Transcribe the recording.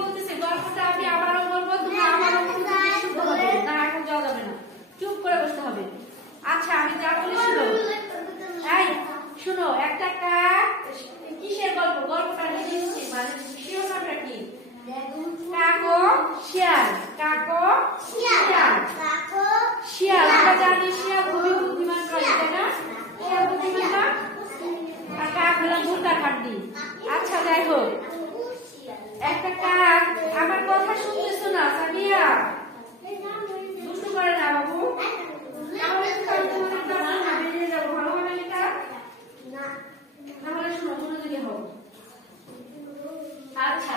বলতেছি গল্পটা আমি আবারও বলবো, তুমি আবারও বলতে শুনতে হবে না, এখন যাওয়া যাবে না, চুপ করে বসতে হবে। আচ্ছা আমি যা বলি শুনো। এই শুনো, একটা কাক, কিসের গল্প? গল্পটা দিচ্ছি, মানে শিরোনামটা কি? কাকো শিয়াল, কাকো শিয়াল, শিয়াল। আমরা জানি শিয়াল খুবই বুদ্ধিমান প্রাণী, তাই না? শিয়াল বুদ্ধিমান না? আর কাক হলো ভুট্টার হাড্ডি। আচ্ছা যাই হোক, একটা কাক, আমার কথা শুনতেছো না সামিয়া? দুষ্টু করে না বাবু, বেরিয়ে যাবো, ভালো হবে এটা না, তাহলে শুনো মনোযোগী হও। আচ্ছা